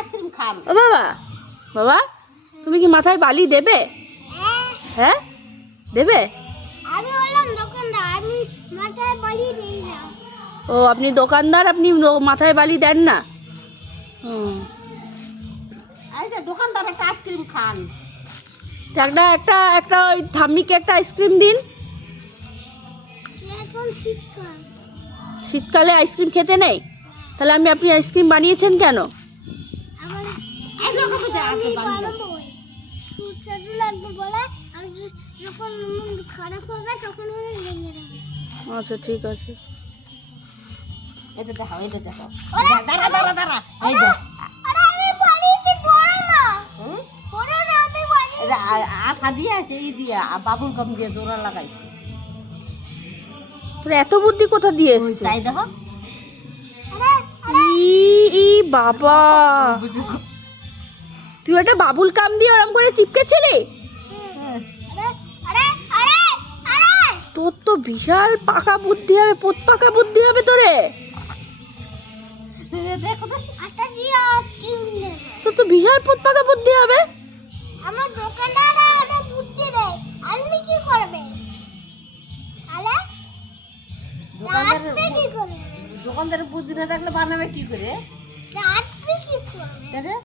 Ice cream খান। ও বাবা, বাবা তুমি কি মাথায় বালি দেবে? হ্যাঁ দেবে? আমি হলাম দোকানদার, আমি মাথায় বালি দেই না। ও আপনি দোকানদার, আপনি মাথায় বালি দেন না? এই যে দোকানদার একটা আইসক্রিম খান। একটা একটা একটা ওই ঠাম্মিকে একটা আইসক্রিম দিন। এখন শীতকাল, শীতকালে আইসক্রিম খেতে নেই? তাহলে আপনি আইসক্রিম বানিয়েছেন কেন? আমার একরকম তো আমি আছে বানিয়ে। বানাবো। সুস্বাদু লাগবে বলে আমি যখন মন খারাপ হবে তখন আমি লেগে দেবো। আচ্ছা ঠিক আছে। এটা দেখাও, এটা দেখাও। ওরে, দাঁড়া দাঁড়া দাঁড়া, এই যে আরে আমি বানিয়েছি বড় না, হুম? বড় না আমি বানিয়েছি। এটা আঠা দিয়ে সেই দিয়ে বাবুল গাম দিয়ে জোড়া লাগাইছে। তোর এত বুদ্ধি কোথা দিয়ে ওই এসছে? চাই দেখো। আরে ই বাবা, তুই একটা বাবুল কাম দিয়ে ওরম করে চিপকেছিলি? হ্যাঁ। আরে আরে আরে আরে তোর তো বিশাল পাকা বুদ্ধি হবে, পোত পাকা বুদ্ধি হবে তোরে। দেখো না। আটা দিয়ে আইসক্রিম নেবে। তোর তো বিশাল পোত পাকা বুদ্ধি হবে। আমার দোকানদার আমার বুদ্ধি দেয়, আপনি কি করবে? আলে আপনি কি করবে? দোকানদারের বুদ্ধি না থাকলে বানাবে কি করে? আপনি কি করবে? দেখে